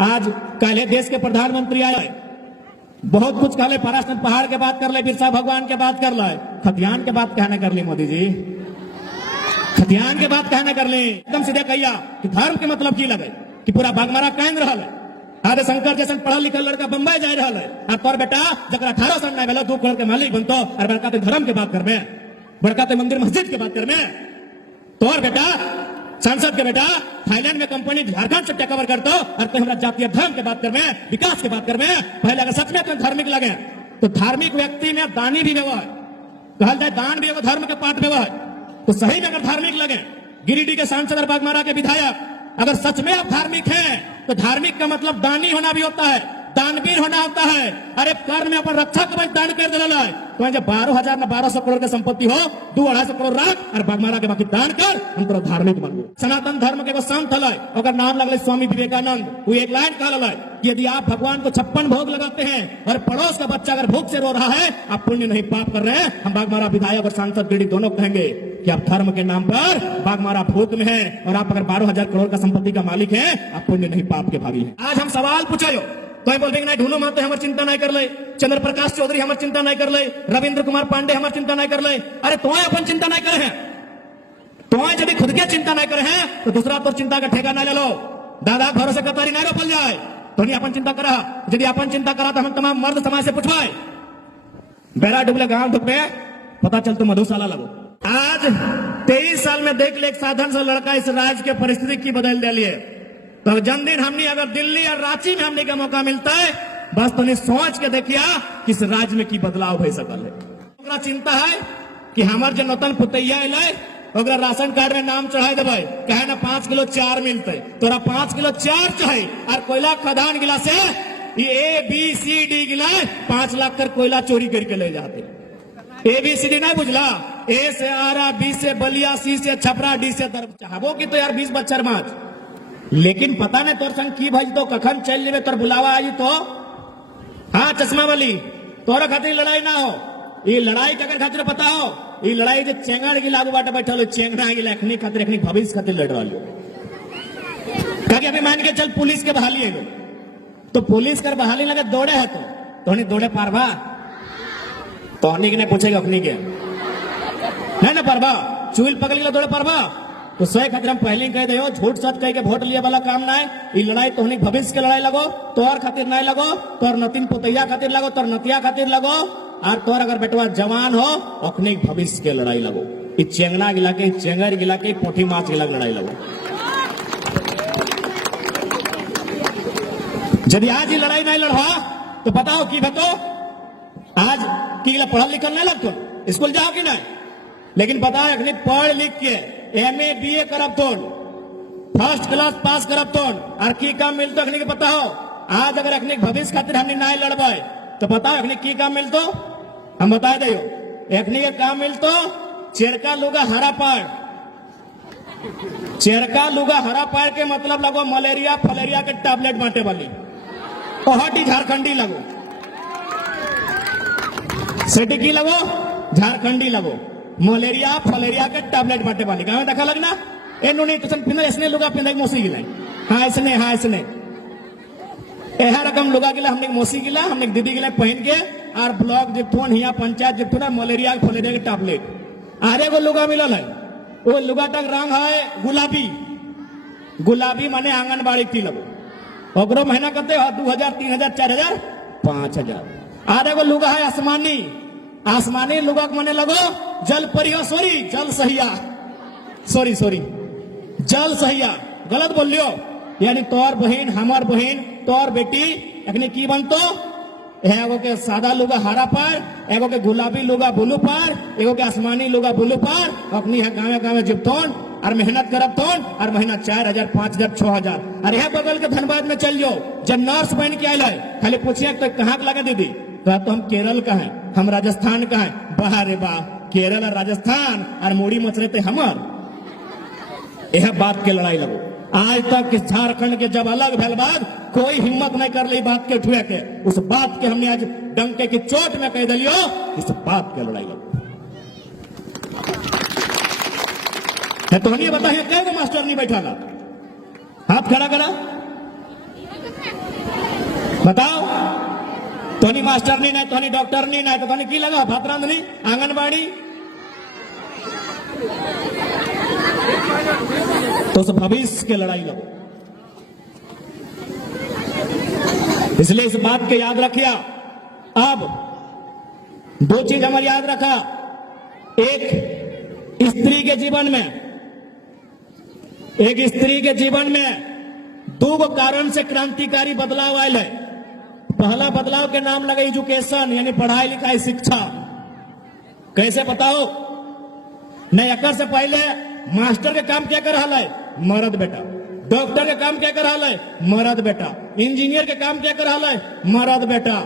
आज काले देश के प्रधानमंत्री आए, बहुत कुछ कहले, पराशर पहाड़ के बात कर ले, बिरसा भगवान के बात कर ले, खतियान के बात कहने कर ली मोदी जी, खतियान के बात कहने कर ली। एकदम सीधे कहिया कि धर्म के मतलब की लगे कि पूरा बागमारा कायम रहा है। आधे शंकर जैसे पढ़ल लिखल लड़का बम्बई जा रहा है, और तोर बेटा जरा 18 साल नहीं भेलो 2 करोड़ के मालिक बनतो और बड़का तो धर्म के बात करबे, बड़का तो मंदिर मस्जिद के बात करबे। तोर बेटा सांसद के बेटा थाईलैंड में कंपनी झारखंड से टेक ओवर करतो और तो हमरा जातीय धर्म के बात करबे, विकास के बात करबे। पहले अगर सच में तो धार्मिक लगे तो धार्मिक व्यक्ति में दानी भी व्यवहार कहल जाए, दान भी एगो धर्म के पाठ व्यवहार। तो सही में अगर धार्मिक लगे, गिरिडीह के सांसद और बागमारा के विधायक अगर सच में आप धार्मिक हैं तो धार्मिक का मतलब दानी होना भी होता है, दानवीर होना होता है। अरे कर में अपन रक्षा कवच दान कर दिला है तो जब 12,000 ना 1200 करोड़ की संपत्ति हो 2-250 करोड़ रख और बागमारा के बाकी दान कर, हम तोरा धार्मिक बनबो। सनातन धर्म के एगो संत हलै, ओकर नाम लगले स्वामी विवेकानंद। वो एक लाइन कहल कि यदि आप भगवान को 56 भोग लगाते हैं और पड़ोस का बच्चा अगर भूख से रो रहा है, आप पुण्य नहीं पाप कर रहे हैं। हम बागमारा विधायक और सांसद गिरिडीह दोनों कहेंगे कि आप धर्म के नाम पर बागमारा भूख में है और आप अगर 12,000 करोड़ का संपत्ति का मालिक है, आप पुण्य नहीं पाप के भागी हैं। आज हम सवाल पूछो तो बोलते नहीं, ढूंढो माते हमारी चिंता नहीं कर ले, चंद्र प्रकाश चौधरी हमारी चिंता नहीं कर ले, रविंद्र कुमार पांडे हमारी चिंता नहीं कर ले। अरे तो अपन चिंता नहीं करे हैं, तो जब खुद के चिंता नहीं करे हैं तो दूसरा तो चिंता का ठेका नहीं ले लो। दादा घरों से कतारी नहीं रोपल जाए तो नहीं अपन चिंता करा। यदि अपन चिंता करा तो हम तमाम मर्द समाज से पूछवाए, बेरा डुबले गांव ढुकबे पता चल तो मधुशाला लगो। आज 23 साल में देख ले एक साधारण सा लड़का इस राज्य के परिस्थिति की बदल दिली है। तो जन्मदिन हमने अगर दिल्ली और रांची में हमने का मौका मिलता है, बस तो सोच के देखिया कि इस राज्य में की बदलाव हो सकल है। चिंता है कि हमार जो नौतन पुतैया अगर राशन कार्ड में नाम चढ़ा देवे, कहे ना 5 किलो 4 मिलते, तोरा 5 किलो 4 चाहिए और कोयला खदान गिला से ABCD गिला 5 लाख कर कोयला चोरी करके ले जाते। ABCD नहीं बुझला, A से आरा, B से बलिया, C से छपरा, D से दर चाहबो की तो यार 20 बच्चर माच, लेकिन पता नहीं तोर संग की भाई तो कखन चल जेबे तोर बुलावा आई तो। हाँ चश्मा वाली, तोरा खातिर लड़ाई ना हो, ये लड़ाई ककर खातिर पता हो, ये लड़ाई जो चेंगड़ की लागू बाटे बैठल चेंगड़ा गिला एखनी खातिर एखनी भविष्य खातिर लड़ रहा है। क्या अभी मान के चल पुलिस के बहाली है तो पुलिस कर बहाली लगे दौड़े है तो नहीं दौड़े पारवा तो हनी के नहीं पूछेगा अपनी के नहीं ना पारवा, चूल पकड़ के दौड़े पारवा तो सही खातिर हम पहले ही कह दे, झूठ सच कह के वोट लिए वाला काम ना है। ये लड़ाई तो भविष्य के लड़ाई लगो, तोर खातिर नहीं लगो, तोर नतीन पुतैया खातिर लगो, तोर नतिया खातिर लगो, और तोर अगर बेटवा जवान हो अपने भविष्य के लड़ाई लगो। ये चेंगना गिला के, चेंगर गिला के, पोठी माछ गिला लड़ाई लगो। यदि आज ये लड़ाई नहीं लड़वा तो बताओ की बतो आज की पढ़ल लिखल नहीं लगतो, स्कूल जाओ कि नहीं, लेकिन बताओ अखनी पढ़ लिख के MA BA करब तो फर्स्ट क्लास पास करब तो और की काम मिलतो अखनी के पता हो। आज अगर अखनी भविष्य खातिर हमने नहीं लड़बे तो बताओ अखनी की काम मिलतो, हम बता दे अखनी के काम मिलतो चेरका लुगा हरा पाड़। चेरका लुगा हरा पाड़ के मतलब लगो मलेरिया फलेरिया के टैबलेट बांटे वाली, पहाड़ी झारखंडी लगो, सेटी की लगो झारखंडी लगो, मलेरिया फलेरिया के टैबलेट बांटे वाली। गाँव में देखा लगना नहीं तो पिंदा ऐसने लुगा पिंदा मौसी गिला, हाँ ऐसने यह रकम लुगा गिला हमने मौसी गिला, हमने दीदी गिला पहन के और ब्लॉक जिप्थोन हिया पंचायत जिप्थोन मलेरिया फलेरिया के टैबलेट आरे को लुगा मिलल है। वो लुगा तक रंग है गुलाबी, गुलाबी माने आंगनबाड़ी की लगो, ओकरो महीना करते हो 2,000 3,000 4,000 5,000। आरे को लुगा है आसमानी, आसमानी लुगा मने लगो जल परिया, जल सहिया, सॉरी जल सहिया, गलत बोल लियो। यानी तोर बहन हमार बहन तोर बेटी अखनी की बनतो, एगो के सादा लुगा हरा पार, एगो के गुलाबी लुगा ब्लू पार, एगो के आसमानी लुगा ब्लू पार, अपनी है गाँव गाँव जिप्थोन और मेहनत करब तो और महीना 4,000 5,000 6,000। अरे है बगल के धनबाद में चल जाओ, जब नर्स बन के आयल है खाली पूछिए तो कहाँ लगे दीदी, तो हम केरल का है, हम राजस्थान का है। वाह रे वाह, केरल और राजस्थान और मूड़ी मचरे थे हमार, यह बात के लड़ाई लगो। आज तक झारखंड के जब अलग भेल बाद कोई हिम्मत नहीं कर ली बात के उठे के, उस बात के हमने आज डंके की चोट में कह दिलियो, इस बात के लड़ाई लगो। तो हम ये बताइए कै गो मास्टर नहीं बैठा, हाथ खड़ा करा बताओ, तोनी मास्टर नहीं है, तोनी डॉक्टर नहीं है, तो तोनी की लगा भातरांद नहीं आंगनबाड़ी। तो उस भविष्य के लड़ाई लड़ो। इसलिए इस बात के याद रखिए। अब दो चीज हमारे याद रखा। एक स्त्री के जीवन में दो कारण से क्रांतिकारी बदलाव आयल है। पहला बदलाव के नाम लगा एजुकेशन, यानी पढ़ाई लिखाई शिक्षा। कैसे बताओ? नहीं, अकर से पहले मास्टर के काम क्या कर रहा है? मर्द बेटा। डॉक्टर के काम क्या कर रहा है? मर्द बेटा। इंजीनियर के काम क्या कर रहा है? मर्द बेटा।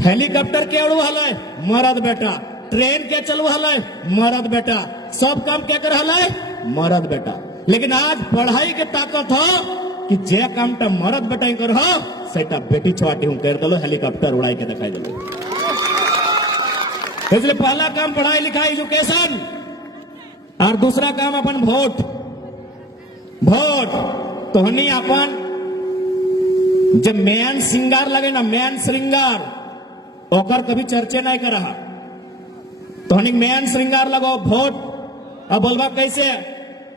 हेलीकॉप्टर के उड़ रहा है? मर्द बेटा। ट्रेन के चल रहा है? मर्द बेटा। सब काम क्या कर रहा है? मर्द बेटा। लेकिन आज पढ़ाई के ताकत हो कि जे काम टा मर्द बेटा ही कर हो सेटा बेटी छुआटी हूं कर दलो, हेलीकॉप्टर उड़ाई के दिखाई दलो। इसलिए पहला काम पढ़ाई लिखाई एजुकेशन, और दूसरा काम अपन वोट। तो हनी अपन जब मैन श्रृंगार लगे ना, मैन श्रृंगार ओकर कभी चर्चे नहीं कर रहा। तो हनी मैन श्रृंगार लगो वोट। अब बोलबा कैसे?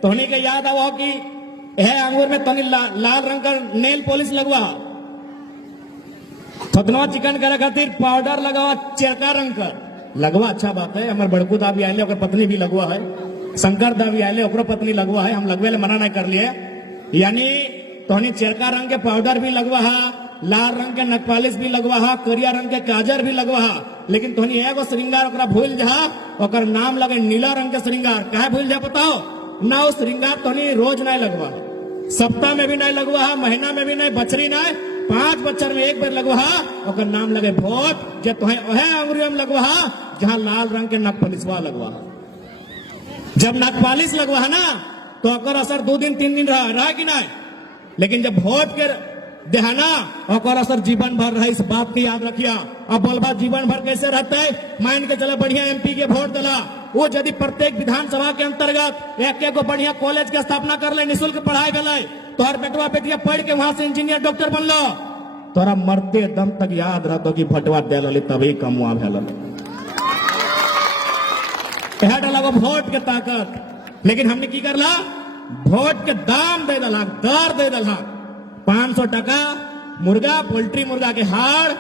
तो हनी के याद आओ कि यह अंगूर में तनी लाल रंग का नेल पॉलिश लगवा, खतनवा चिकन करे खातिर पाउडर लगावा चेरका रंग का लगवा। अच्छा बात है। हमारे बड़कू दा भी आए, पत्नी भी लगवा है, शंकर दा भी आए, ओकरो पत्नी लगवा है। हम लगवे ले मना नहीं कर लिए। यानी तोहनी चेरका रंग के पाउडर भी लगवा है, लाल रंग के नखपालिश भी लगवा है, करिया रंग के काजर भी लगवा है। लेकिन तोहनी एगो श्रृंगार ओकरा भूल जा, ओकर नाम लगे नीला रंग के श्रृंगार। काहे भूल जा बताओ? ना वो श्रृंगार तोहनी रोज नहीं लगवा, सप्ताह में भी नहीं लगवा है, महीना में भी नहीं, बछरी नहीं, 5 बच्चर में एक बार लगवा है। ओकर नाम लगे वोट। जे तोहे ओहे अंगुरी में लगवा है जहां लाल रंग के नखपालिशवा लगवा है। जब नखपालिश लगवा है ना तो ओकर असर 2 दिन 3 दिन रहा कि नहीं। लेकिन जब वोट के देहाना ओकर असर जीवन भर रहा। इस बात की याद रखिया। अब बोलबा जीवन भर कैसे रहते है? मान के चला बढ़िया एमपी के वोट दिला, वो यदि प्रत्येक विधानसभा के अंतर्गत एक बढ़िया कॉलेज की स्थापना कर ले, निःशुल्क पढ़ाई भेल, तोहर बेटवा बेटिया पढ़ के वहां से इंजीनियर डॉक्टर बनलो, तोरा मरते दम तक याद रहतो कि भटवा दिल तभी कमुआ भेल। लगो वोट के ताकत। लेकिन हमने की करला? वोट के दाम दे दला, दर दे दला। 500 टका मुर्गा, पोल्ट्री मुर्गा के हाड़,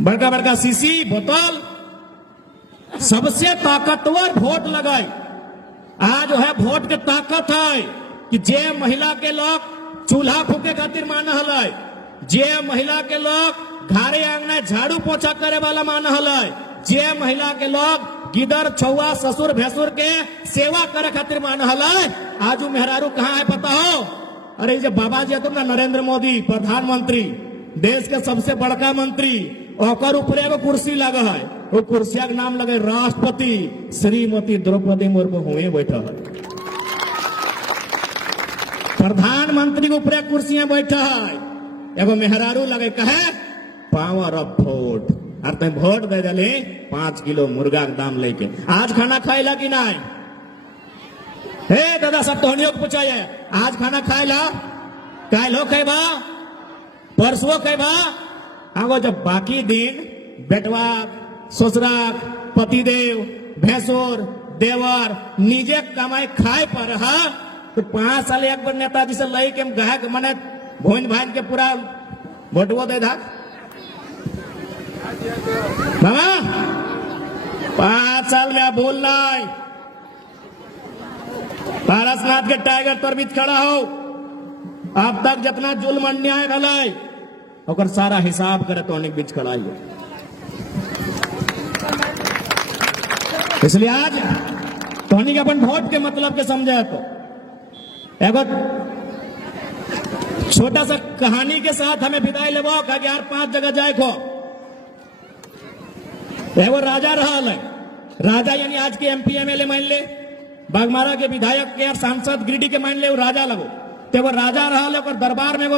बड़का बड़का सीसी बोतल, सबसे ताकतवर वोट लगाई। आज जो है वोट के ताकत है कि जे महिला के लोग चूल्हा फूके खातिर मान हल, जे महिला के लोग घरे आंगने झाड़ू पोछा करे वाला मान हल, जे महिला के लोग गिदर छुआ ससुर भैंसुर के सेवा करे खातिर मान हल। आजू मेहरारू कहाँ है पता हो? अरे जब बाबा जी तुम ना नरेंद्र मोदी प्रधानमंत्री, देश के सबसे बड़का मंत्री, ओकर ऊपर एगो कुर्सी लगा है। वो कुर्सिया के नाम लगे राष्ट्रपति श्रीमती द्रौपदी मुर्मू हुए बैठा है। प्रधानमंत्री के ऊपर कुर्सियां बैठा है, एगो मेहरारू लगे कहे पावर ऑफ वोट। और तुम वोट दे दिले 5 किलो मुर्गा के दाम लेके। आज खाना खाएला कि नहीं? हे दादा सब तोहनियों को पूछा है, आज खाना खाएला? कालो खेबा, परसों खेबा। आगो जब बाकी दिन बेटवा, ससुरा, पतिदेव, भैंसुर, देवर निजे कमाई खाए पर रहा तो 5 साल एक बार नेताजी से लई के गायक मने भोन भान के पूरा वोटवो दे दा। बाबा 5 साल में बोलना पारसनाथ के टाइगर पर बीच खड़ा हो। अब तक जितना जुल्म अन्याय भलाई और सारा हिसाब करे तो अनेक बीच खड़ा है। इसलिए आज तोहनी के अपन वोट के मतलब के समझे तो एगो छोटा सा कहानी के साथ हमें विदाई लेबो का यार 5 जगह जाए को। एगो राजा रहा है, राजा यानी आज के एमपी एमएलए मान ले, बागमारा के विधायक के सांसद गिरिडीह के मान ले वो राजा लगो। तो वो राजा रहा है और दरबार में वो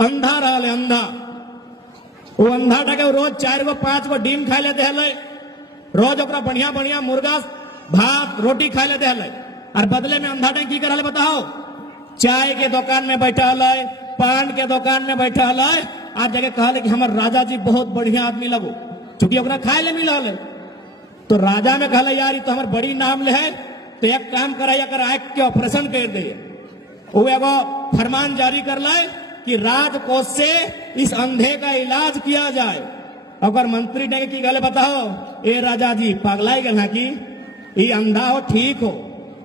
अंधा रहा है, अंधा। वो अंधा टके रोज 4 गो 5 गो डीम खा लेते हैं, रोज ओकरा बढ़िया बढ़िया मुर्गा भात रोटी खा लेते हैं। और बदले में अंधा टंग की कर बताओ, चाय के दुकान में बैठा है, पान के दुकान में बैठा है, आप जगह कहले कि हमार राजा जी बहुत बढ़िया आदमी लगो, चूंकि ओकरा खाए ले मिलल है। तो राजा में कहले यार तो हमार बड़ी नाम ले है, तो एक काम करे अगर आंख के ऑपरेशन कर दे। वो एगो फरमान जारी कर लाए कि राजकोष से इस अंधे का इलाज किया जाए। अगर मंत्री ने की गले बताओ ए राजा जी पागलाई गल की ये अंधा हो ठीक हो,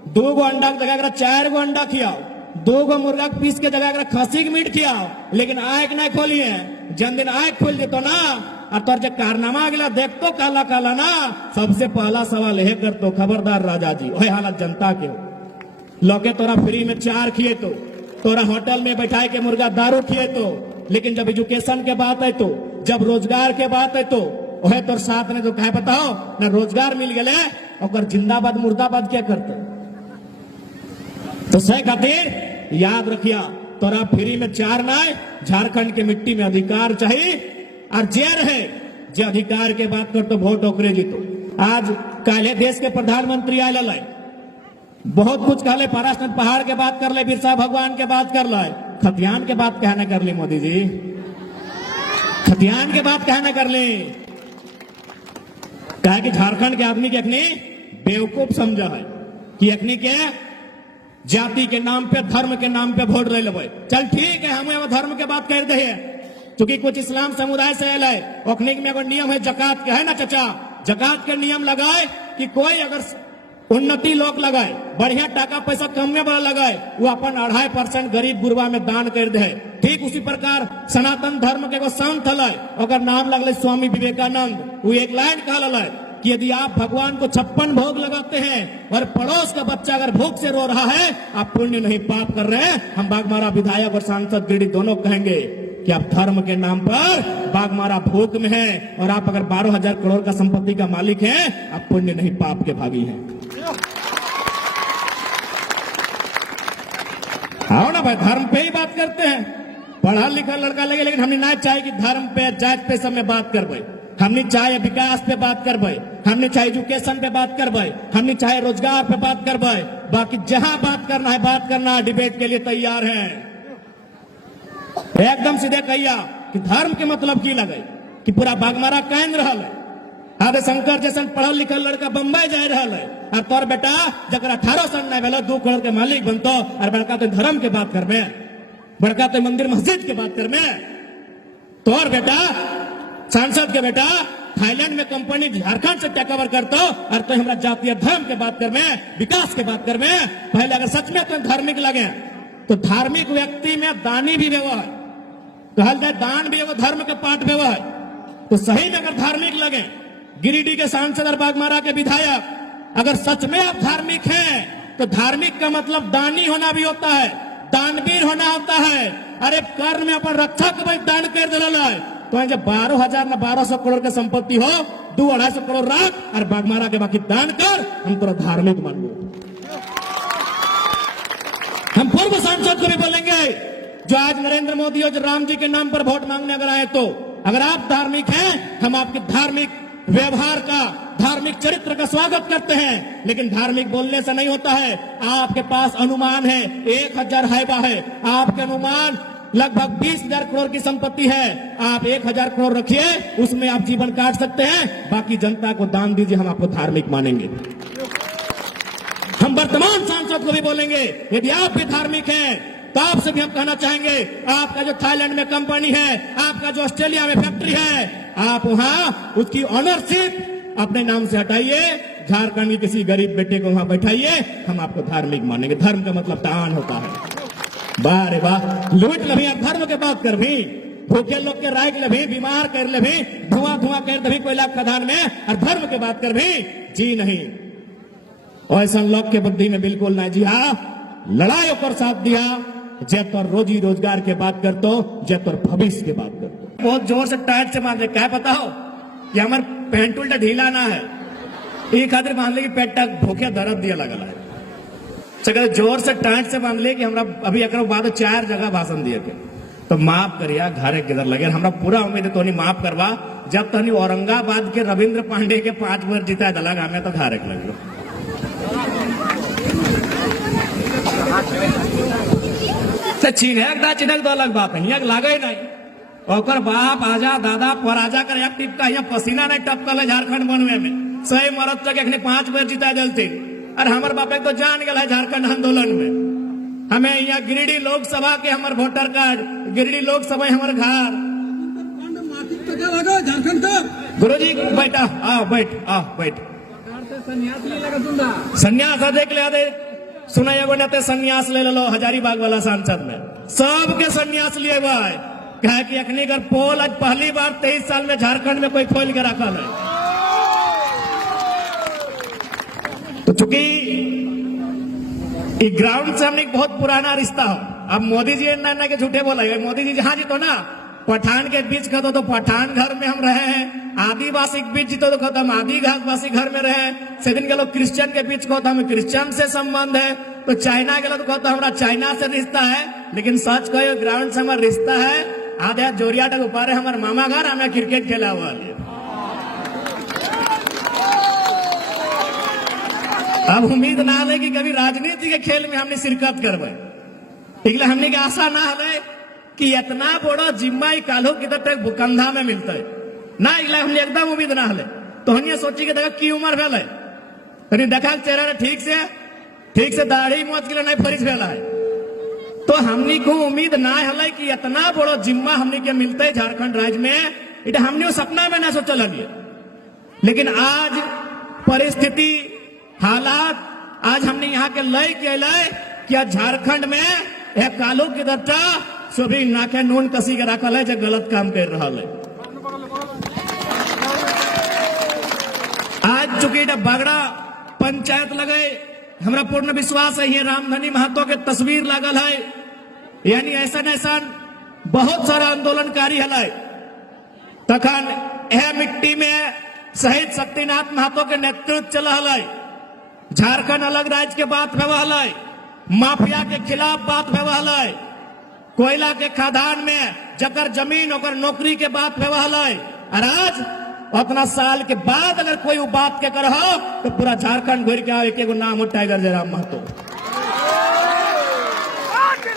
2 गो अंडा की जगह 4 गो अंडा खियाओ, 2 गो मुर्गा के पीस के जगह खसी के मीट खियाओ, लेकिन आंख नहीं खोली है। जन दिन आंख खोल देतो ना और तोर जो कारनामा अगला देखतो काला काला ना, सबसे पहला सवाल यह करतो खबरदार राजा जी वही हालत जनता के हो। लोके तोरा फ्री में 4 खिए तो, तोरा होटल में बैठाए के मुर्गा दारू खिए तो, लेकिन जब एजुकेशन के बात है तो, जब रोजगार के बात है तो वह तोर साथ ने तो कहे बताओ ना रोजगार मिल गए और जिंदाबाद मुर्दाबाद क्या करते। तो सही खातिर याद रखिया तोरा फ्री में 4 ना, झारखंड के मिट्टी में अधिकार चाहिए और जे रहे जे अधिकार के बात कर तो वोट ओकरे जीतो। आज काले देश के प्रधानमंत्री आए ला बहुत कुछ कहले, पाराशरन पहाड़ के बात कर ले, बिरसा भगवान के बात कर ले, खतियान के बात कहना कर ली मोदी जी, खतियान के बात कहना कर ली। कहा कि झारखंड के आदमी के अखनी बेवकूफ समझा है कि अखनी के जाति के नाम पे धर्म के नाम पे वोट ले लेवे। चल ठीक है हम धर्म के बात कर दे, क्योंकि कुछ इस्लाम समुदाय से आयल है। अखनी में एगो नियम है जकात के, है ना चाचा, जकात के नियम लगाए कि कोई अगर उन्नति लोग लगाए बढ़िया टाका पैसा कमने वाला लगाए वो अपन 2.5% गरीब गुरबा में दान कर दे। ठीक उसी प्रकार सनातन धर्म के एगो संत हल अगर नाम लगल स्वामी विवेकानंद, वो एक लाइन कहल कि यदि आप भगवान को 56 भोग लगाते हैं और पड़ोस का बच्चा अगर भूख से रो रहा है आप पुण्य नहीं पाप कर रहे हैं। हम बागमारा विधायक और सांसद गिरिडीह दोनों कहेंगे कि आप धर्म के नाम पर बागमारा भूख में हैं और आप अगर 12,000 करोड़ का संपत्ति का मालिक हैं, आप पुण्य नहीं पाप के भागी हैं। आओ ना भाई, धर्म पे ही बात करते हैं, पढ़ा लिखा लड़का लगे, लेकिन हमने ना चाहे कि धर्म पे जात पे सब में बात करबे, हमने चाहे विकास पे बात करबे, हमने चाहे एजुकेशन पे बात करबे, हमने चाहे रोजगार पे बात करबे, बाकी जहां बात करना है बात करना, डिबेट के लिए तैयार हैं। एकदम सीधे कहिया कि धर्म के मतलब की लगे कि पूरा बागमारा कैन रहा है। आदे शंकर जैसन पढ़ल लिखल लड़का बम्बई जा रहा है और तोर बेटा जरा 18 साल नहीं भेलो 2 करोड़ के मालिक बनतो और बड़का तो धर्म के बात करबे, बड़का तो मंदिर मस्जिद के बात करबे। तोर बेटा सांसद के बेटा थाईलैंड में कंपनी झारखंड से टेक ओवर करतो और तो हमरा जातीय धर्म के बात करबे, विकास के बात करबे। पहले अगर सच में तो धार्मिक लगे तो धार्मिक व्यक्ति में दानी भी व्यवहार कहल जाए, दान भी एगो धर्म के पाठ व्यवहार। तो सही में अगर धार्मिक लगे, गिरिडीह के सांसद और बागमारा के विधायक अगर सच में आप धार्मिक हैं तो धार्मिक का मतलब दानी होना भी होता है, दानवीर होना होता है। अरे कर्ण में अपन रक्षा के भाई दान कर दिला है तो जब 12,000 ना 1,200 करोड़ की संपत्ति हो 2-250 करोड़ रख और बागमारा के बाकी दान कर, हम तो धार्मिक मान लो। हम पूर्व सांसद को भी बोलेंगे जो आज नरेंद्र मोदी और राम जी के नाम पर वोट मांगने अगर आए तो अगर आप धार्मिक हैं हम आपके धार्मिक व्यवहार का, धार्मिक चरित्र का स्वागत करते हैं, लेकिन धार्मिक बोलने से नहीं होता है। आपके पास अनुमान है 1,000 हाइबा है, आपके अनुमान लगभग 20,000 करोड़ की संपत्ति है, आप 1,000 करोड़ रखिए, उसमें आप जीवन काट सकते हैं, बाकी जनता को दान दीजिए, हम आपको धार्मिक मानेंगे। हम वर्तमान सांसद को भी बोलेंगे यदि आप भी धार्मिक हैं तो आपसे भी हम कहना चाहेंगे आपका जो थाईलैंड में कंपनी है, आपका जो ऑस्ट्रेलिया में फैक्ट्री है, आप वहां उसकी ऑनरशिप अपने नाम से हटाइए, झारखंड के किसी गरीब बेटे को वहां बैठाइए, हम आपको धार्मिक मानेंगे। धर्म का मतलब दान होता है। वाह रे वाह, लूट लभी आप धर्म के बात कर भी, भूखे लोग के राय ले भी, बीमार कर ले भी, धुआं धुआं कर दे कोयला खदान में और धर्म के बात कर भी जी नहीं। ऐसा लोग के बुद्धि में बिल्कुल नहीं जी। हाँ, लड़ाई पर साथ दिया जब तो रोजी रोजगार के बात करतो, जब तो भविष्य के बात करतो। बहुत जोर से टाइट से बांध ले, क्या पता हो कि हमारे पेंट उल्टा ढीला ना है, एक खातिर बांध ले कि पेट तक भूखे दर्द दिया लगल है। जोर से टाइट से बांध ले कि हमरा अभी एक बाद 4 जगह भाषण दिए थे, तो माफ करिया घरे किधर लगे। हमरा पूरा उम्मीद है तोनी माफ करवा, जब तनी औरंगाबाद के रविंद्र पांडे के 5 बार जीता दलग हमें तो घरे लगे। चिन्हक दा चिन्हक दो अलग बात है, लागे ही नहीं। और बाप आजा दादा पराजा कर एक टिपका यहाँ पसीना नहीं टपकल है झारखंड बनवे में सही मरद तक एखने 5 बेर जीता जलती और हमार बाप तो जान गया है झारखंड आंदोलन में हमें यहाँ गिरिडीह लोकसभा के हमार वोटर कार्ड गिरिडीह लोकसभा हमारे घर झारखंड का गुरुजी बैठा आओ बैठ संन्यास देख ले दे सुना एगो नेते संन्यास ले लो हजारीबाग वाला सांसद में सबके संन्यास लिए हुआ है कहे कि अखनी अगर पोल आज पहली बार 23 साल में झारखंड में कोई खोल के रखा है तो चूंकि ग्राउंड से हमने बहुत पुराना रिश्ता हो अब मोदी जी ना के झूठे बोला मोदी जी जहां जीतो ना पठान के बीच खतो तो पठान घर में हम रहे हैं आदिवासी के बीच जीतो तो कहते हम आदिवासी घर में रहे से दिन के लोग क्रिश्चियन के बीच कहते हमें क्रिश्चियन से संबंध है तो चाइना के लोग कहते हमारा चाइना से रिश्ता है लेकिन सच कहो ग्राउंड से हमारा रिश्ता है आधे जोरिया तक ऊपर है हमारे मामा घर हमें क्रिकेट खेला हुआ है अब उम्मीद ना है कि कभी राजनीति के खेल में हमने शिरकत करवे इसलिए हमने की आशा ना है कि इतना बड़ा जिम्मा कालो किधर तक कंधा में मिलता है ना इसलिए हमने एकदम उम्मीद ना है तो हमने सोची कि देखा की उम्र भेल है देखा चेहरा ठीक से दाढ़ी मोच के लिए नहीं फरिश भेला है तो हमने को उम्मीद ना है कि इतना बड़ा जिम्मा हमने के मिलता है झारखंड राज्य में इटा हमने सपना में ना सोचल लेकिन आज परिस्थिति हालात आज हमने यहाँ के लय के कि झारखंड में एक कालो की दत्ता सभी नाके नून कसी के रखल है जो गलत काम कर रहा है आज चूंकि बगड़ा पंचायत लगे हमरा पूर्ण विश्वास है ये रामधनी महतो के तस्वीर लागल है यानी ऐसा बहुत सारा आंदोलनकारी है तखन यह मिट्टी में शहीद शक्तिनाथ महतो के नेतृत्व चल रहा है झारखंड अलग राज्य के बात भेवल है माफिया के खिलाफ बात भेवल है कोयला के खदान में जकर जमीन और नौकरी के बात भेवल है और आज उतना साल के बाद अगर कोई बात के करहो तो पूरा झारखंड घूर के आओ एक नाम हो टाइगर जयराम महतो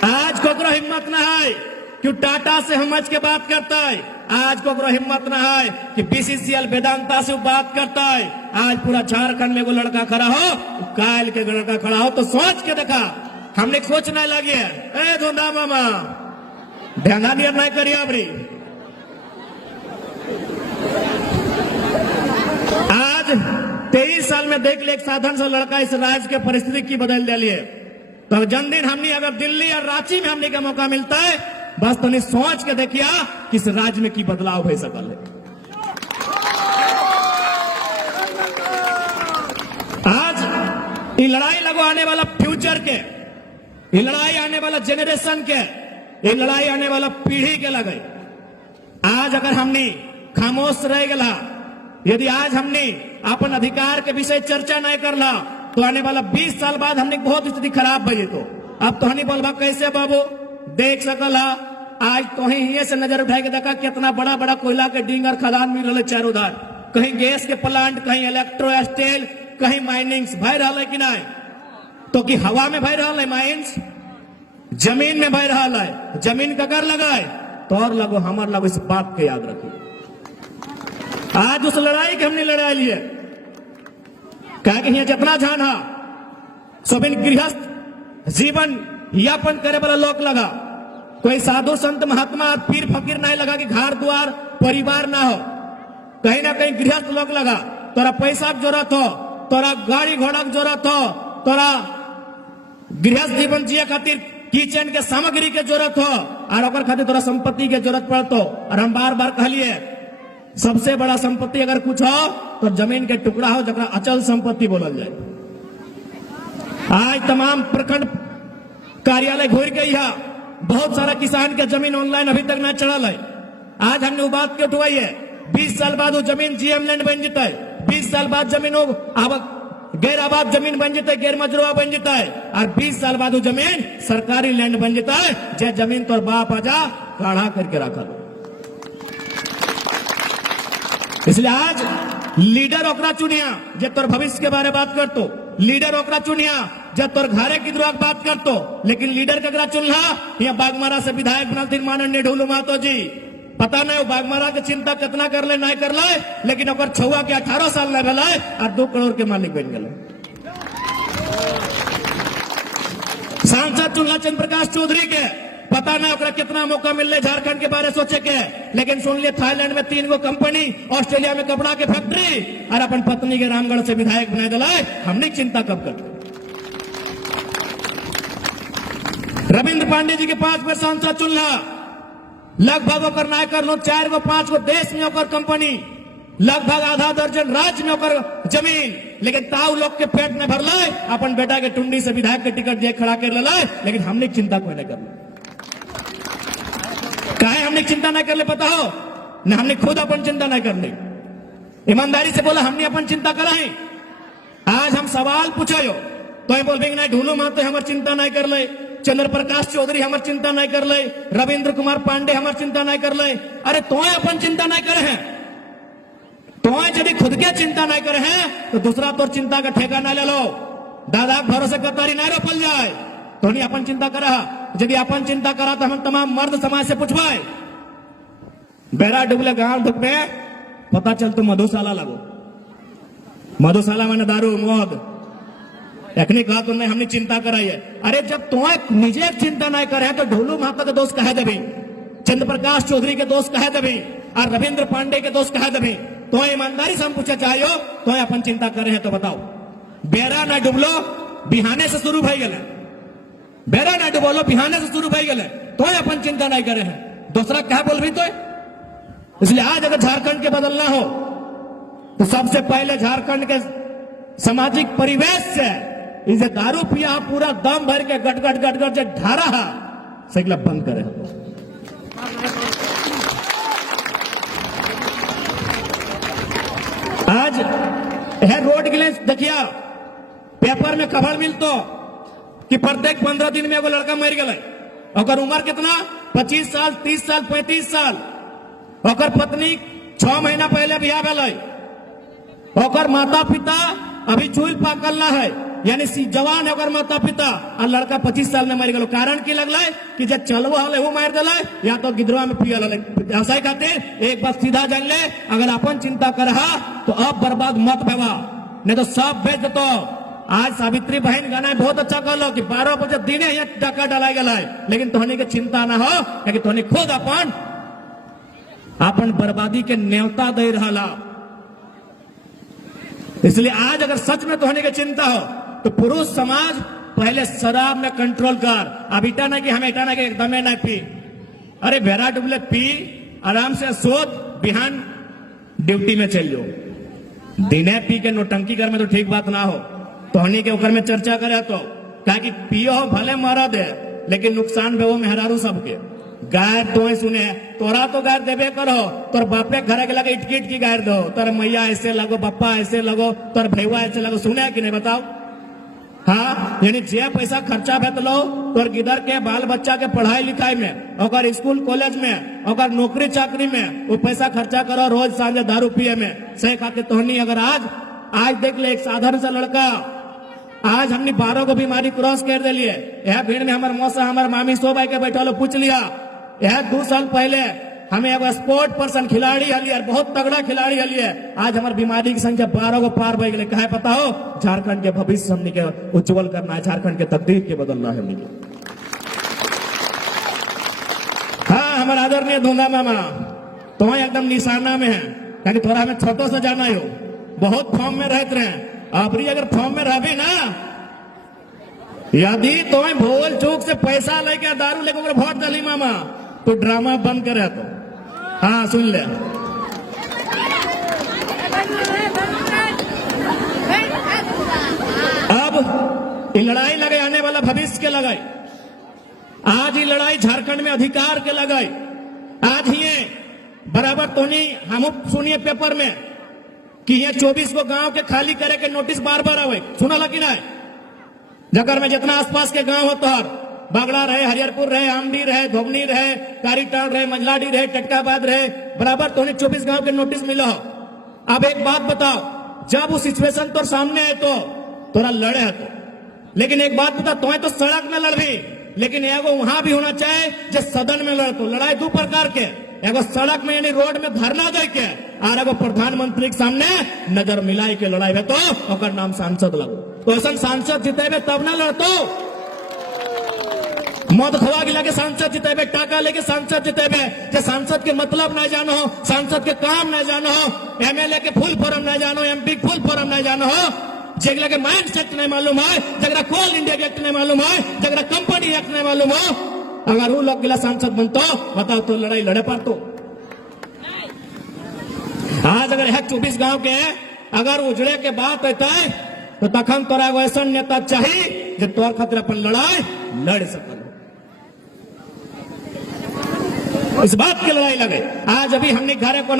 आज कोकरो हिम्मत न है कि टाटा से हमच के बात करता है आज कोकरो हिम्मत न है कि बीसीसीएल वेदांता से बात करता है आज पूरा झारखंड में वो लड़का खड़ा हो काल के लड़का खड़ा हो तो सोच के देखा हमने खोच नहीं लगे ए धुंधा मामा ध्यान नहीं करिए अबरी आज 23 साल में देख ले एक साधन से लड़का इस राज्य के परिस्थिति की बदल दिली है तो जन्मदिन हमने अगर दिल्ली और रांची में हमने का मौका मिलता है बस तो नहीं सोच के देखिए कि इस राज्य में की बदलाव हो सकल है आज ये लड़ाई लगो आने वाला फ्यूचर के ये लड़ाई आने वाला जेनरेशन के ये लड़ाई आने वाला पीढ़ी के लगे आज अगर हमने खामोश रह गया यदि आज हमने अपन अधिकार के विषय चर्चा नहीं करला तो आने वाला 20 साल बाद हमने बहुत स्थिति खराब भई तो अब तो हनी बोलबा कैसे बाबू देख सकला आज तो ही से नजर उठाए के देखा कितना बड़ा बड़ा कोयला के डिंग और खदान मिल रहे चारों धार कहीं गैस के प्लांट कहीं इलेक्ट्रो स्टील कहीं माइनिंग्स भय रहा है कि नहीं तो कि हवा में भय रहा है माइंस जमीन में भय रहा है जमीन का कर लगाए तो और लगो हमार लगो इस बात को याद रखिए आज उस लड़ाई की हमने लड़ाई ली है कहा कि जितना जान हा सबिन गृहस्थ जीवन यापन करे वाला लोग लगा कोई साधु संत महात्मा पीर फकीर नहीं लगा कि घर द्वार परिवार ना हो कहीं ना कहीं गृहस्थ लोग लगा तोरा पैसा की जरूरत हो तोरा गाड़ी घोड़ा की जरूरत हो तोरा गृहस्थ जीवन जिये खातिर किचन के सामग्री के जरूरत हो और खातिर तोरा संपत्ति के जरूरत पड़तो और हम बार बार कहलिए सबसे बड़ा संपत्ति अगर कुछ हो तो जमीन के टुकड़ा हो जरा अचल संपत्ति बोलल जाए आज तमाम प्रखंड कार्यालय घूर गई है बहुत सारा किसान के जमीन ऑनलाइन अभी तक न चढ़ल है आज हमने वो बात के उठवाई है 20 साल बाद वो जमीन जीएम लैंड बन जाता है 20 साल बाद जमीन गैर आबाद जमीन बन जाता है गैर मजरूआ बन जाता है और 20 साल बाद वो जमीन सरकारी लैंड बन जाता है जे जमीन तो बाप आजा काढ़ा करके रखा इसलिए आज लीडर ओकरा चुनिया जे तोर भविष्य के बारे बात करतो लीडर ओकरा चुनिया जब तोर घरे की दुआ बात करतो लेकिन लीडर ककरा चुनला यहाँ बागमारा से विधायक बनल माननीय ढोलू महतो जी पता नहीं बागमारा के चिंता कितना कर ले नहीं कर ले, लेकिन ओकर छुआ के 18 साल न भेल और 2 करोड़ के मालिक बन गए। सांसद चुनला चंद्र प्रकाश चौधरी के पता नहीं ओकरा कितना मौका मिल रहे झारखंड के बारे सोचे के, लेकिन सुन लिए थाईलैंड में 3 गो कंपनी, ऑस्ट्रेलिया में कपड़ा के फैक्ट्री और अपन पत्नी के रामगढ़ से विधायक बना दिला। हमने चिंता कब कर? रविंद्र पांडे जी के 5 बार सांसद चुनला, लगभग ओकर नाय कर लो 4 गो 5 गो देश में ओकर कंपनी, लगभग आधा दर्जन राज्य में ओकर जमीन, लेकिन ताऊ लोग के पेट में भर लाए, अपन बेटा के टुंडी से विधायक के टिकट दे खड़ा कर ले, लेकिन हमने चिंता कोई नहीं कर। काहे हमने चिंता नहीं कर ले पता हो न? हमने खुद अपन चिंता नहीं कर ली। ईमानदारी से बोला हमने अपन चिंता करा है। आज हम सवाल पूछो तो बोल नहीं ढूलू माते हमार चिंता नहीं कर ले, चंद्र प्रकाश चौधरी हमार चिंता नहीं कर ले, रविंद्र कुमार पांडे हमार चिंता नहीं कर ले। अरे तो अपन चिंता नहीं करे हैं, तो यदि खुद के चिंता नहीं करे हैं तो दूसरा तो चिंता का ठेका ना ले लो। दादा भरोसे कतारी नहीं रोपल जाए तो नहीं अपन चिंता करा। यदि अपन चिंता करा तो हम तमाम मर्द समाज से पूछवाए, बेरा डुबले गांव ढुकने पता चल तो मधुशाला लगो, मधुशाला मैंने दारू मौत एखनी कहा तो नहीं हमने चिंता कराई है। अरे जब तुम्हें निजे चिंता नहीं करे तो ढोलू माता के दोस्त कहे देवी, चंद्र प्रकाश चौधरी के दोस्त कहे देवी और रविंद्र पांडे के दोस्त कहे देवी, तो ईमानदारी से हम पूछा चाहिए तो अपन चिंता करे हैं तो बताओ। बेरा ना डुबलो बिहाने से शुरू भई गए, बेरा ना डुबलो बिहाने से शुरू भई गए तो अपन चिंता नहीं करे हैं। दूसरा क्या बोल भी तो इसलिए आज अगर झारखंड के बदलना हो तो सबसे पहले झारखंड के सामाजिक परिवेश से इसे दारू पिया पूरा दम भर के गट गट गट गट ढारा है सगला बंद करे। आज यह रोड के लिए देखिए पेपर में खबर मिलतो कि प्रत्येक 15 दिन में एगो लड़का मर गए, और उम्र कितना 25 साल 30 साल 35 साल, और पत्नी 6 महीना पहले बियाह भेल, और माता पिता अभी चूल पाकल ना है, यानी जवान है माता पिता, और लड़का 25 साल में मर गए। कारण की लगल कि जब चलव हल वो मार दिल या तो गिदरवा में पियल व्यवसाय खातिर। एक बात सीधा जान ले, अगर अपन चिंता कर तो अब बर्बाद मत भेवा, नहीं तो सब बेच दो। आज सावित्री बहन गाना बहुत अच्छा कहलो कि 12 बजे दिन यहाँ डका डाला गया है, लेकिन तोहनी के चिंता ना हो क्योंकि तोहनी खुद अपन बर्बादी के न्योता दे रहा। इसलिए आज अगर सच में तोहनी की चिंता हो तो पुरुष समाज पहले शराब में कंट्रोल कर। अब इटा ना कि हम इटा ना कि एकदम ना पी, अरे भेरा डुबले पी आराम से सोच, बिहान ड्यूटी में चल जाओ। दिने पी के नोटंकी कर में तो ठीक बात ना हो, तोहनी के ऊपर में चर्चा करे तो क्या कि पियो हो भले मारा दे, लेकिन नुकसान भी वो मेहरारू सबके। गाय तो सुने तोरा तो गाय देवे करो, तोर बापे घर के लगे इटकी इटकी गाय दो, तोर मैया ऐसे लगो, पप्पा ऐसे लगो, तोर भैया ऐसे लगो, सुने कि नहीं बताओ? हाँ, यानी जे पैसा खर्चा भेत लो तोर गिदर के बाल बच्चा के पढ़ाई लिखाई में, और स्कूल कॉलेज में, और नौकरी चाकरी में वो पैसा खर्चा करो, रोज सांझे दारू पिए में सही खाते तोहनी। अगर आज देख ले एक साधारण सा लड़का, आज हमने 12 को बीमारी क्रॉस कर दे लिए। यह भीड़ में हमारे मौसा हमारे मामी सो भाई के बैठा लो पूछ लिया, यह 2 साल पहले हमें एगो स्पोर्ट पर्सन खिलाड़ी हलिए, बहुत तगड़ा खिलाड़ी हलिए, आज हमारी बीमारी की संख्या 12 को पार बढ़ गई। कहे पता हो, झारखंड के भविष्य हमने के उज्जवल करना है, झारखंड के तकदीर के बदलना है हमने। हाँ, हमारा आदरणीय धोंगा मामा तो एकदम निशाना में है, यानी थोड़ा हमें छोटो से जाना हो, बहुत फॉर्म में रहते रहे। अबरी अगर फॉर्म में रहे ना, यदि तुम्हें भूल चूक से पैसा लेके दारू लेके वोट डाली मामा तो ड्रामा बंद करे तो। हाँ सुन ले, अब ये लड़ाई लगे आने वाला भविष्य के लगाई। आज ये लड़ाई झारखंड में अधिकार के लगाई। आज ही बराबर तो नहीं हम सुनिए पेपर में कि ये 24 को गांव के खाली करे के नोटिस बार बार आवे, सुना लगी ना? जगर में जितना आसपास के गांव हो तो बागड़ा रहे, हरिहरपुर रहे, आमडी रहे, धोबनी रहे, कारीटाल रहे, मंजलाडी रहे, टटकाबाद रहे, बराबर तो 24 गांव के नोटिस मिलो। अब एक बात बताओ, जब वो सिचुएशन तो सामने है तो तोरा लड़े है तो, लेकिन एक बात बता, तुम्हें तो सड़क में लड़ भी, लेकिन एगो वहां भी होना चाहिए जो सदन में लड़। तो लड़ाई 2 प्रकार के, एगो सड़क में यानी रोड में धरना दे के और एगो प्रधानमंत्री के सामने नजर मिलाई के लड़ाई है तो ओकर नाम सांसद लगो। तो ऐसा सांसद जितेबे तब ना लड़तो, मद खवा गिला के सांसद जितेबे, टाका लेके सांसद जितेबे, जे सांसद के मतलब नहीं जानो, सांसद के काम नहीं जानो, एमएलए के फुल फॉर्म नहीं जानो, एमपी के फुल फॉर्म नहीं जानो, जगला के माइंड सेट नहीं मालूम है, जगरा कोल इंडिया एक्ट नहीं मालूम है, जगरा कंपनी एक्ट नहीं मालूम है, अगर वो लोग गिला सांसद बनतो बताओ तो लड़ाई लड़े पातो। आज अगर 24 गांव के अगर उजड़े के बात होता है तो तखन तोरा वैसा नेता चाहिए जो तोर खातिर अपन लड़ाई लड़ सकल। इस बात की लड़ाई लगे। आज अभी हमने घरे को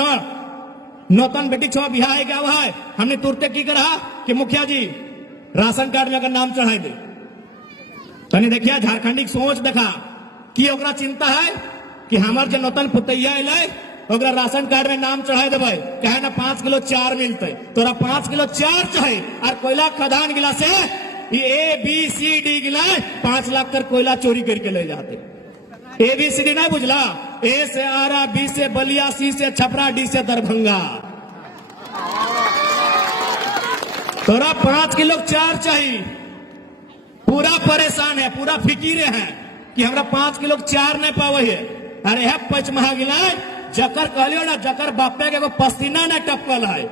नौतन बेटी छो बिहार गया हुआ है, हमने तुरते की करा कि मुखिया जी राशन कार्ड में अगर नाम चढ़ाई दे तो देखिए झारखंडी की सोच देखा कि ओकरा चिंता है कि हमार जो नौतन पुतैया अल ओकरा राशन कार्ड में नाम चढ़ाई देवे कहे ना 5 किलो चार मिलते, तोरा 5 किलो चार चाहे और कोयला खदान गिला से ABCD गिला 5 लाख कर कोयला चोरी करके ले जाते। ABCD नहीं बुझला, A से आरा, B से बलिया, C से छपरा, D से दरभंगा। तोरा 5 किलो चार चाहिए, पूरा परेशान है, पूरा फिकीरे है कि हमरा 5 किलो चार नहीं पावे है। अरे है पचमहा गिला जकर कहलियो ना जकर बापे के पसीना न टपकल है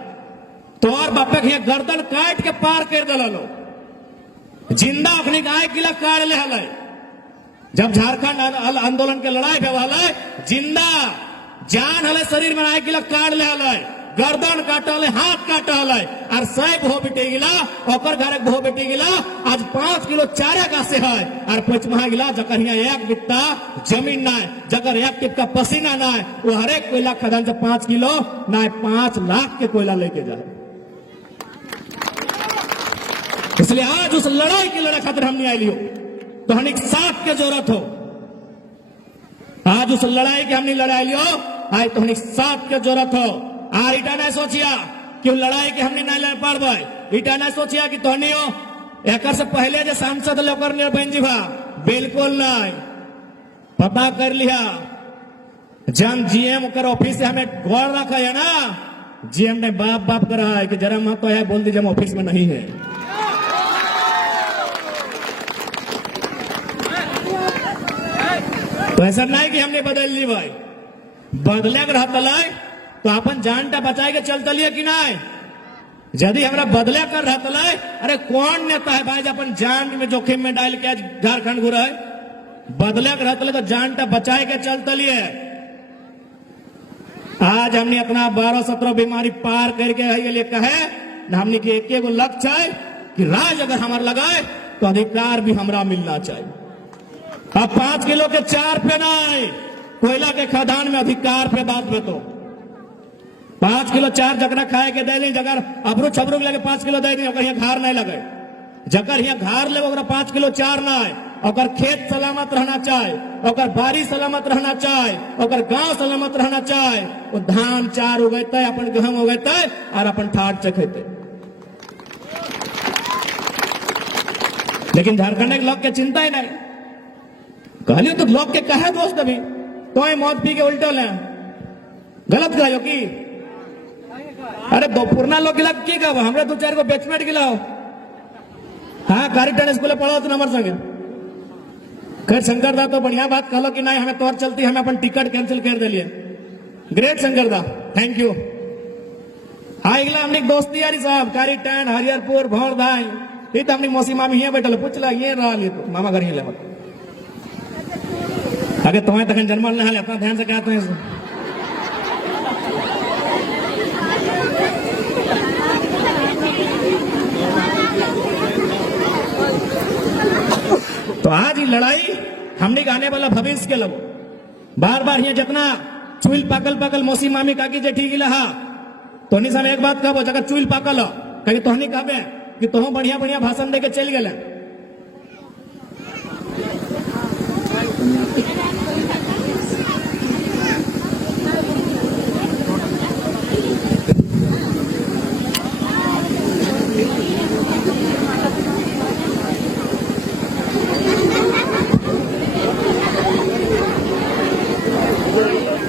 तो और बापे के गर्दन काट के पार कर दिलो, जिंदा अखनी गाय किला काट ले हल। जब झारखंड आंदोलन के लड़ाई है जिंदा जान हले शरीर में आए किला काट ले हल, गर्दन काटल, हाथ काटल और 100 भो बेटी गिला ओकर घर भो बेटी गिला आज 5 किलो चारे का से है और पचमहा गिला जकर यहाँ 1 बित्ता जमीन ना है, जकर 1 टिप का पसीना ना है, वो हर एक कोयला खदान से 5 किलो ना 5 लाख के कोयला लेके जाए। इसलिए आज उस लड़ाई की लड़ाई खातिर हमने आई लियो तो हमें साथ के जरूरत हो। आज उस लड़ाई की हमने लड़ाई लियो आज तो हमें साथ के जरूरत हो। और इटा नहीं सोचिया कि लड़ाई के हमने नहीं लड़ पाए, इटा नहीं सोचिया कि तोहनियो एक से पहले जो सांसद लोकर बन जी बिल्कुल नहीं, पता कर लिया जन GM कर ऑफिस से हमें गौर रखा है ना, GM ने बाप बाप करा है कि जरा मत तो है बोल दीजिए हम ऑफिस में नहीं है। तो ऐसा नहीं कि हमने बदल ली भाई, बदले के रहता तो अपन जानटा बचाए के चलता लिया कि नहीं, यदि हमरा बदले कर रहता अरे कौन नेता है भाई अपन जान में जोखिम में डाल के झारखंड घुरा है, बदले के रहता तो जानटा बचाए के चलता लिए। आज हमने अपना 12-17 बीमारी पार करके लिए कहे हमने की एक लक्ष्य है कि राज अगर हमारा लगाए तो अधिकार भी हमरा मिलना चाहिए। अब 5 किलो के 4 पे नहीं, कोयला के खदान में अधिकार पे बात में तो 5 किलो 4 जगरा खाए के दे ली, जगर अबरू छबरू लगे 5 किलो दे दी, यहाँ घार नहीं लगे, जगर यहाँ घार ले 5 किलो 4 ना है, और खेत सलामत रहना चाहे, और बारी सलामत रहना चाहे, और गांव सलामत रहना चाहे, वो धान 4 उगते अपन गेहूं उगते और अपन ठाट चखेते। लेकिन झारखंड के लोग के चिंता ही नहीं, कहलियो तो लोग के कहे दोस्त अभी तो मौत पी के उल्टो ले गलत गयो की अरे पुरना लोग गिला की कहो हमरे 2-4 को बैचमेट गिलाओ। हाँ कारिटन स्कूल पढ़ो तो नंबर संगे खैर शंकर दा तो बढ़िया बात कहलो कि नहीं हमें तौर चलती, हमें अपन टिकट कैंसिल कर दिलिए, ग्रेट शंकर दा, थैंक यू। आइला हमने दोस्ती यारी साहब कारिटन हरिहरपुर भौर धाई ये तो अपनी मौसी मामी यहाँ बैठल पूछला ये रहा ले तो मामा घर ही ले अगर तुम्हें तक जन्मल नहीं अपना ध्यान से कहते हैं। तो आज ये लड़ाई हमने आने वाला भविष्य के लोग बार बार यहाँ जितना चुल पाकल मौसी मामी काकी जेठी गिला तो नहीं समय एक बात कहो जगह चुल पाकल कहीं तो नहीं कहबे कि तुम बढ़िया बढ़िया भाषण दे के चल गए।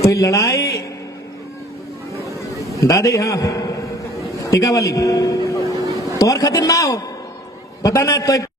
तो लड़ाई दादी हाँ टीका वाली तोहर खातिर ना हो पता ना तो